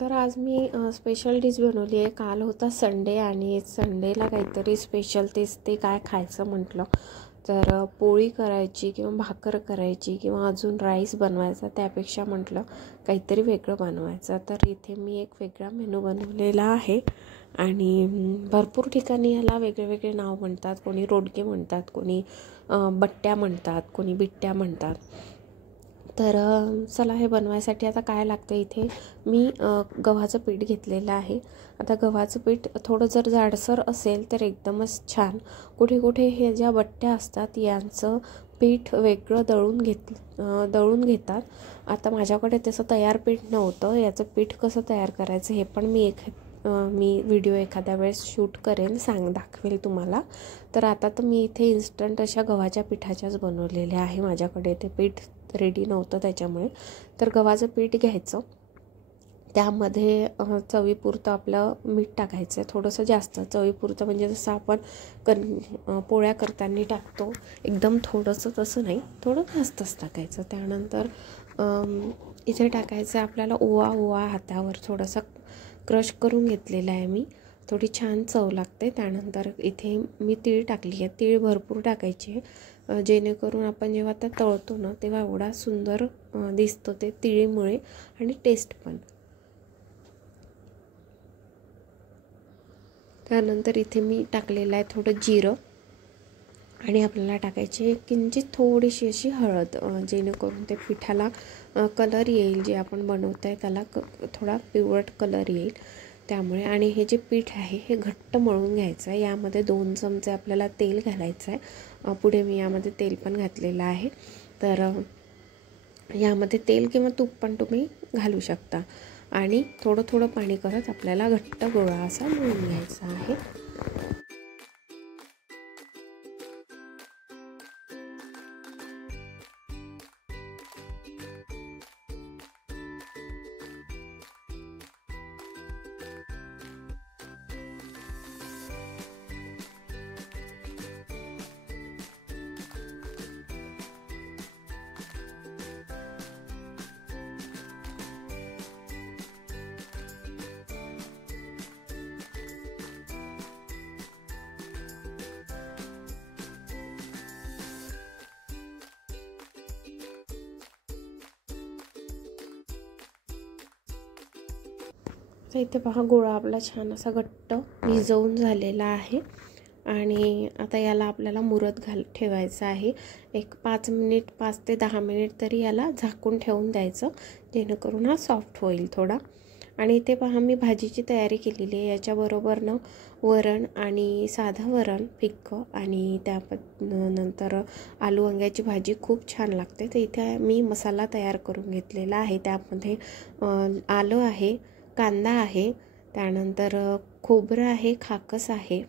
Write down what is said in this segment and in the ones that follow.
तर आज मी special dish बनवली आहे। काल होता संडे आणि संडेला काहीतरी स्पेशल ते काय खायचं म्हटलं तर पोळी करायची किंवा भाकर करायची किंवा अजून राईस बनवायचा, त्यापेक्षा म्हटलं काहीतरी वेगळं बनवायचं। तर इथे मी एक वेगळा मेनू बनवलेला आहे आणि भरपूर ठिकाणी याला वेगळे नाव म्हणतात। कोणी रोडगे म्हणतात, कोणी बट्ट्या म्हणतात, कोणी बिट्ट्या म्हणतात। तर चला हे बनवायसाठी आता काय लागतं, इथे मी गव्हाचं पीठ घेतलेलं आहे। आता गव्हाचं पीठ थोडं जर जाडसर असेल तर एकदमच छान। कुठे कुठे हे ज्या बट्ट्या असतात यांचं पीठ वेगळं दळून घेतात। आता माझ्याकडे तसं तयार पीठ नव्हतं, याचं पीठ कसं तयार करायचं हे पण मी व्हिडिओ एखाद्या वेळेस शूट करेन, दाखवेल तुम्हाला। तर आता तर मी इथे इन्स्टंट अशा गव्हाच्या पिठाच्याच बनवलेल्या आहे, माझ्याकडे ते पीठ रेडी नव्हतं त्याच्यामुळे। तर गव्हाचं पीठ घ्यायचं, त्यामध्ये चवीपुरतं आपलं मीठ टाकायचं, थोडंसं जास्त चवीपुरतं, म्हणजे जसं आपण पोळ्या करताना टाकतो एकदम थोडंसं, तसं नाही, थोडं जास्तच टाकायचं। त्यानंतर इथे टाकायचं आपल्याला ओवा हातावर थोडासा क्रश करून घेतलेला आहे मी, थोडी छान चव लागते। त्यानंतर इथे मी तीळ टाकली आहे, तीळ भरपूर टाकायची, जेणेकरून आपण जेव्हा त्या तळतो ना तेव्हा एवढा सुंदर दिसतो ते तिळीमुळे आणि टेस्ट पण। त्यानंतर इथे मी टाकलेलं आहे थोडं जिरं आणि आपल्याला टाकायची किंचित थोडीशी अशी हळद, जेणेकरून ते पिठाला कलर येईल, जे आपण बनवतो आहे त्याला थोडा पिवळट कलर येईल त्यामुळे। आणि हे जे पीठ आहे हे घट्ट मळून घ्यायचं आहे। यामध्ये 2 चमचे आपल्याला तेल घालायचं आहे, पुढे मी यामध्ये तेल पण घातलेलं आहे। तर यामध्ये तेल किंवा तूप पण तुम्ही घालू शकता आणि थोडं पाणी करत आपल्याला घट्ट गोळा असा मळून घ्यायचा आहे। तर इथे पहा, गोळा आपला छान असा घट्ट भिजवून झालेला आहे आणि आता याला आपल्याला मुरत ठेवायचं आहे। एक 5 ते 10 मिनिट तरी याला झाकून ठेवून द्यायचं, जेणेकरून हा सॉफ्ट होईल थोडा। आणि इथे पहा, मी भाजीची तयारी केलेली आहे, याच्याबरोबर ना वरण आणि साधं वरण फिक्कं आणि नंतर आलू वांग्याची भाजी खूप छान लागते। तर इथे मी मसाला तयार करून घेतलेला आहे, त्यामध्ये आलं आहे, कांदा आहे, त्यानंतर खोबरं आहे, खाकस आहे,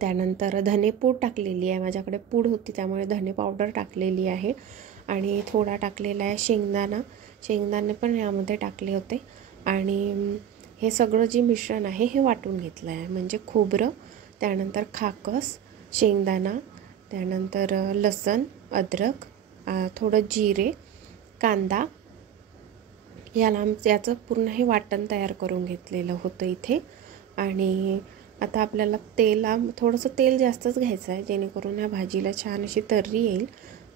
त्यानंतर धनेपूड टाकलेली आहे, माझ्याकडे पूड होती त्यामुळे धने पावडर टाकलेली आहे आणि थोडा टाकलेला आहे शेंगदाणे पण यामध्ये टाकले होते। आणि हे सगळं जे मिश्रण आहे हे वाटून घेतलं आहे, म्हणजे खोबरं, त्यानंतर खाकस, शेंगदाणा, त्यानंतर लसण, अद्रक, थोडं जिरे, कांदा, याचं पूर्ण हे वाटण तयार करून घेतलेलं होतं इथे। आणि आता आपल्याला थोडंसं तेल जास्तच घ्यायचं आहे, जेणेकरून या भाजीला छान अशी तर्री येईल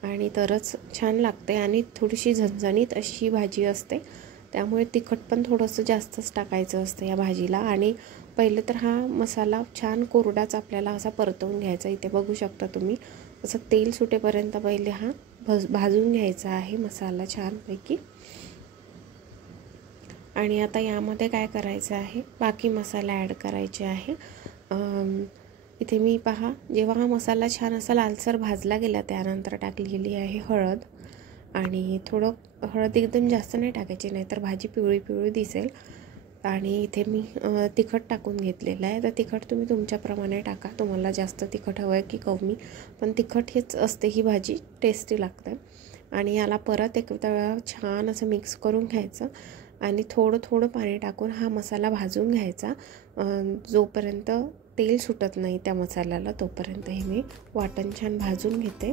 आणि तरच छान लागते। आणि थोडीशी झणझणीत अशी भाजी असते, त्यामुळे तिखट पण थोडंसं जास्तच टाकायचं असतं या भाजीला। आणि पहिलं तर हा मसाला छान कोरडाच आपल्याला असा परतवून घ्यायचा, इथे बघू शकता तुम्ही, असं तेल सुटेपर्यंत पहिले हा भाजून घ्यायचा आहे मसाला छानपैकी। आणि आता यामध्ये काय करायचं आहे, बाकी मसाला ॲड करायचे आहे। इथे मी पहा, जेव्हा हा मसाला छान असा लालसर भाजला गेला त्यानंतर टाकलेली आहे हळद, आणि हळद एकदम जास्त नाही टाकायची, नाहीतर भाजी पिवळी दिसेल। आणि इथे मी तिखट टाकून घेतलेलं आहे, तर तिखट तुम्ही तुमच्याप्रमाणे टाका, तुम्हाला जास्त तिखट हवं आहे की कमी, पण तिखट हेच असते, ही भाजी टेस्टी लागते। आणि याला परत एकदा छान असं मिक्स करून घ्यायचं आणि थोडं पाणी टाकून हा मसाला भाजून घ्यायचा, जोपर्यंत तेल सुटत नाही त्या मसाल्याला तोपर्यंत हे मी वाटण छान भाजून घेते।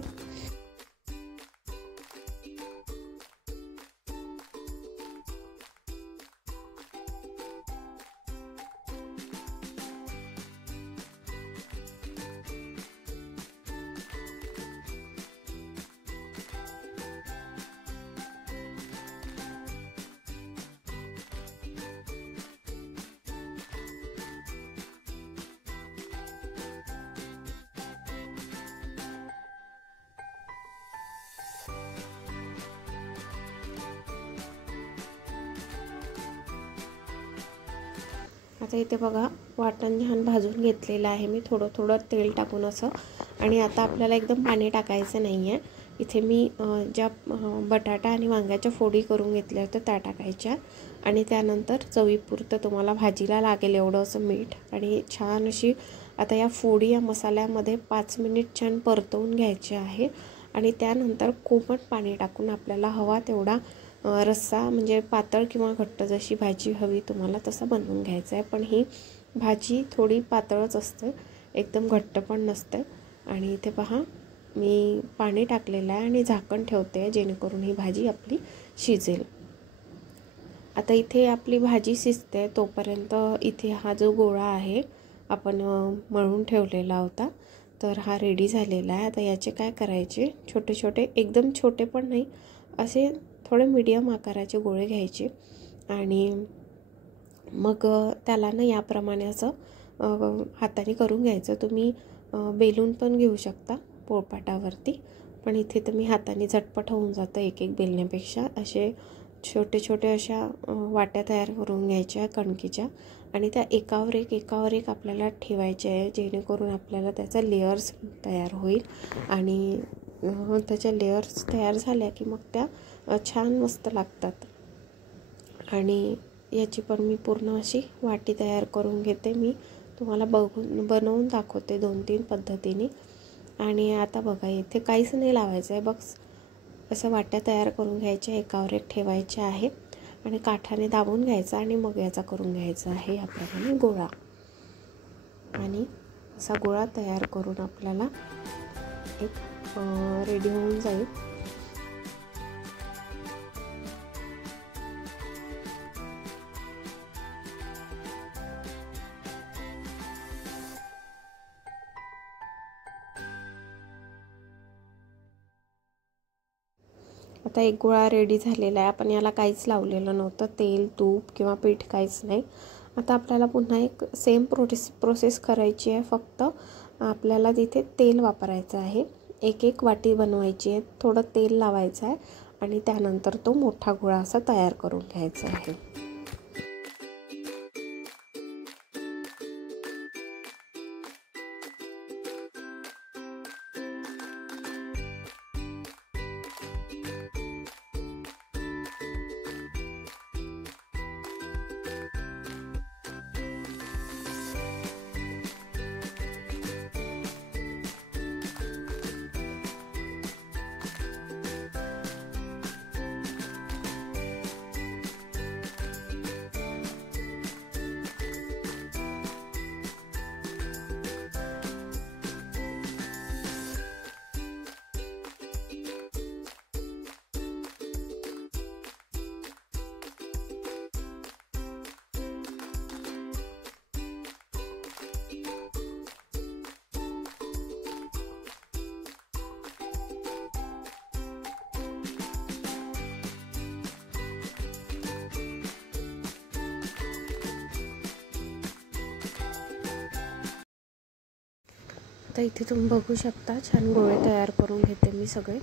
आता इथे बघा वाटण छान भाजून घेतलेलं आहे मी, थोडं थोडं तेल टाकून असं. आणि आता आपल्याला एकदम पाणी टाकायचं नाही आहे. इथे मी ज्या बटाटा आणि वांग्याच्या फोडी करून घेतल्या होत्या त्या टाकायच्या. आणि त्यानंतर चवीपुरतं तुम्हाला भाजीला लागेल एवढं असं मीठ. आणि छान अशी आता या फोडी या मसाल्यामध्ये 5 मिनिट छान परतवून घ्यायचे आहे. आणि त्यानंतर कोमट पाणी टाकून आपल्याला हवा तेवढा रस्सा, म्हणजे पातळ किंवा घट्ट जशी भाजी हवी तुम्हाला तसं बनवून घ्यायचं आहे. पण ही भाजी थोडी पातळच असते, एकदम घट्ट पण नसते. आणि इथे पहा मी पाणी टाकलेलं आहे आणि झाकण ठेवते जेणेकरून ही भाजी आपली शिजेल. आता इथे आपली भाजी शिजते तोपर्यंत इथे हा जो गोळा आहे आपण मळून ठेवलेला होता तर हा रेडी झालेला आहे. आता याचे काय करायचे, छोटे छोटे, एकदम छोटे पण नाही, असे थोडे मीडियम आकाराचे गोळे घ्यायचे. आणि मग त्याला ना याप्रमाणे असं हाताने करून घ्यायचं. तुम्ही बेलून पण घेऊ शकता पोळपाटावरती, पण इथे तर मी हाताने झटपट होऊन जातं एक एक बेलण्यापेक्षा. असे छोटे छोटे अशा वाट्या तयार करून घ्यायच्या कणकीच्या. आणि त्या एकावर एक आपल्याला ठेवायचे आहे जेणेकरून आपल्याला त्याचा लेयर्स तयार होईल. आणि त्याच्या लेयर्स तयार झाल्या की मग त्या छान मस्त लागतात. आणि याची पण मी पूर्ण अशी वाटी तयार करून घेते. मी तुम्हाला बनवून दाखवते 2-3 पद्धतीने. आणि आता बघा इथे काहीच नाही लावायचं आहे, बघ असं वाट्या तयार करून घ्यायच्या, एकावर एक ठेवायच्या आहे आणि काठाने दाबून घ्यायचा आणि मग याचा करून घ्यायचा आहे याप्रमाणे गोळा. आणि असा गोळा तयार करून आपल्याला एक रेडी होऊन जाईल. आता एक गोळा रेडी झालेला आहे. आपण याला काहीच लावलेलं नव्हतं, तेल, तूप किंवा पीठ काहीच नाही. आता आपल्याला पुन्हा एक सेम प्रोसेस करायची आहे, फक्त आपल्याला तिथे तेल वापरायचं आहे. एक वाटी बनवायची आहे, थोडं तेल लावायचं आहे आणि त्यानंतर तो मोठा गोळा असा तयार करून घ्यायचा आहे. आता इथे तुम्ही बघू शकता छान गोळे तयार करून घेते मी सगळे.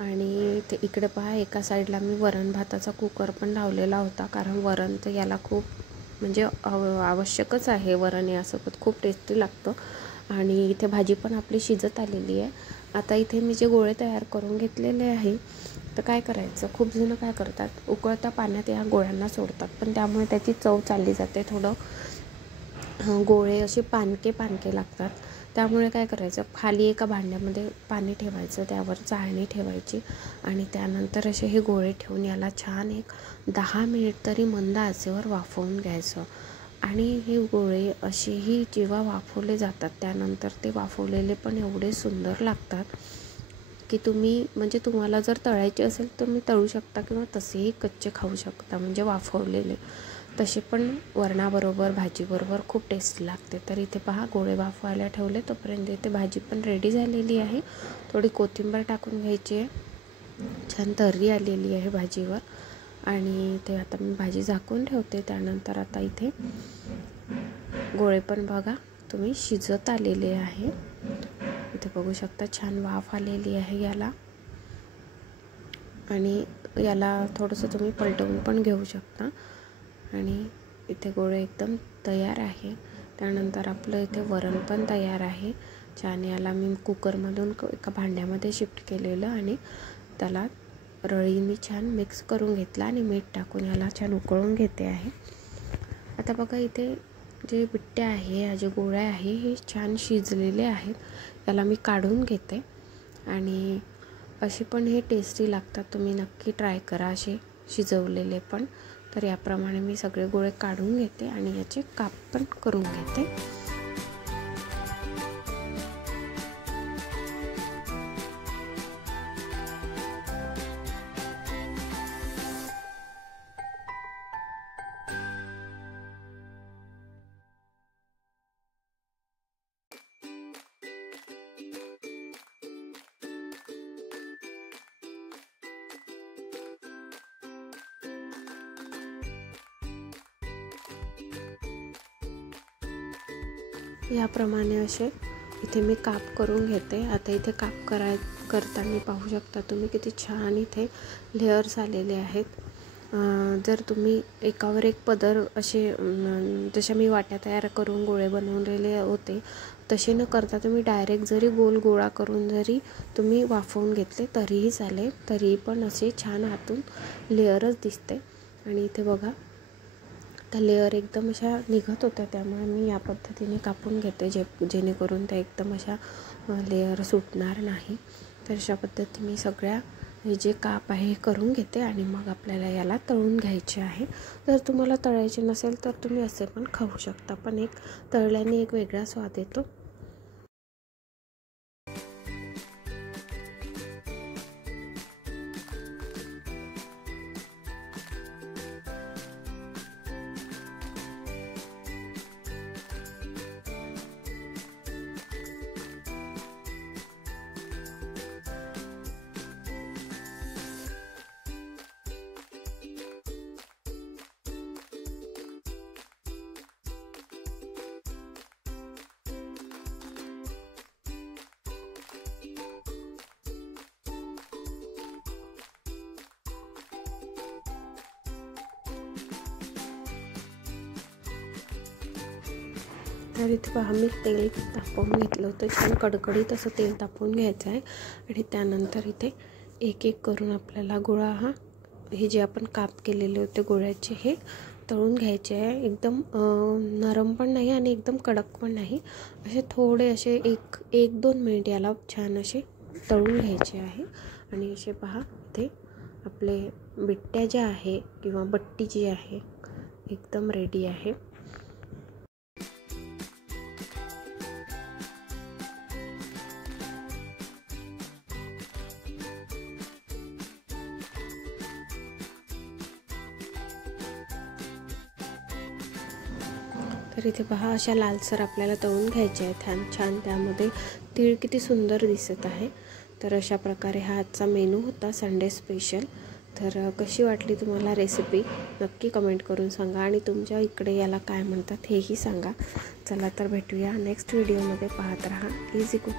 आणि ते इकडे पहा एका साईडला मी वरण भाताचा कुकर पण लावलेला होता, कारण वरण तर याला खूप म्हणजे आवश्यकच आहे. वरण यासोबत खूप टेस्टी लागतं. आणि इथे भाजी पण आपली शिजत आलेली आहे. आता इथे मी जे गोळे तयार करून घेतलेले आहे तर काय करायचं, खूप जण काय करतात उकळत्या पाण्यात या गोळ्यांना सोडतात, पण त्यामुळे त्याची चव चालली जाते. थोडं गोळे असे पानके लागतात. त्यामुळे काय करायचं, खाली एका भांड्यामध्ये पाणी ठेवायचं, त्यावर चाळणी ठेवायची आणि त्यानंतर असे हे गोळे ठेवून याला छान एक 10 मिनिट तरी मंद आचेवर वाफवून घ्यायचं. आणि हे गोळे असेही जेव्हा वाफवले जातात त्यानंतर ते वाफवलेले पण एवढे सुंदर लागतात की तुम्ही म्हणजे तुम्हाला जर तळायचे असेल तर तुम्ही तळू शकता किंवा तसेही कच्चे खाऊ शकता, म्हणजे वाफवलेले तसे पण वरणाबरोबर भाजीबरोबर खूप टेस्टी लागते. तर इथे पहा गोळे वाफवायला ठेवले, तोपर्यंत इथे भाजी पण रेडी झालेली आहे. थोडी कोथिंबीर टाकून घ्यायची आहे, छान तर्री आलेली आहे भाजीवर. आणि ते आता मी भाजी झाकून ठेवते. त्यानंतर आता इथे गोळे पण बघा तुम्ही शिजत आलेले आहे. इथे बघू शकता छान वाफ आलेली आहे याला. आणि याला थोडंसं तुम्ही पलटवून पण घेऊ शकता. आणि इथे गोळे एकदम तयार आहे. त्यानंतर आपलं इथे वरण पण तयार आहे छान. याला मी कुकरमधून एका भांड्यामध्ये शिफ्ट केलेलं आणि त्याला रळीने छान मिक्स करून घेतला आणि मीठ टाकून याला छान उकळून घेते आहे. आता बघा इथे जे बिट्ट्या आहे, या जे गोळ्या आहे हे छान शिजलेले आहेत. याला मी काढून घेते आणि असे पण हे टेस्टी लागतात. तुम्ही नक्की ट्राय करा असे शिजवलेले पण. तर याप्रमाणे मी सगळे गोळे काढून घेते आणि याचे काप पण करून घेते. याप्रमाणे असे इथे मी काप करून घेते. आता इथे काप करताना पाहू शकता तुम्ही किती छान इथे लेयर्स आलेले आहेत. जर तुम्ही एकावर एक पदर असे जशा मी वाट्या तयार करून गोळे बनवलेले होते तसे न करता तुम्ही डायरेक्ट जरी गोल गोळा करून जरी तुम्ही वाफवून घेतले तरीही चालेल. तरी पण असे छान आतून लेयरच दिसते. आणि इथे बघा त्या लेयर एकदम अशा निघत होत्या, त्यामुळे मी या पद्धतीने कापून घेते जेणेकरून त्या एकदम अशा लेयर सुटणार नाही. तर अशा पद्धतीने मी सगळ्या हे जे काप आहे हे करून घेते आणि मग आपल्याला याला तळून घ्यायचे आहे. जर तुम्हाला तळायचे नसेल तर तुम्ही असे पण खाऊ शकता, पण एक तळल्याने एक वेगळा स्वाद येतो. तर इथे पहा मी तेल तापवून घेतलं होतं. छान कडकडीत असं तेल तापवून घ्यायचं आहे आणि त्यानंतर इथे एक एक करून आपल्याला गोळा हे जे आपण काप केलेले होते गोळ्याचे हे तळून घ्यायचे आहे. एकदम नरम पण नाही आणि एकदम कडक पण नाही, असे थोडे असे 1-2 मिनिट याला छान असे तळून घ्यायचे आहे. आणि असे पहा इथे आपले बिट्ट्या ज्या आहे किंवा बट्टी जी आहे एकदम रेडी आहे. तर इथे पहा अशा लालसर आपल्याला तळून घ्यायचे आहेत छान. त्यामध्ये तीळ किती सुंदर दिसत आहे. तर अशा प्रकारे हा आजचा मेनू होता संडे स्पेशल. तर कशी वाटली तुम्हाला रेसिपी नक्की कमेंट करून सांगा आणि तुमच्या इकडे याला काय म्हणतात हेही सांगा. चला तर भेटूया नेक्स्ट व्हिडिओमध्ये. पाहत राहा इझी कुक.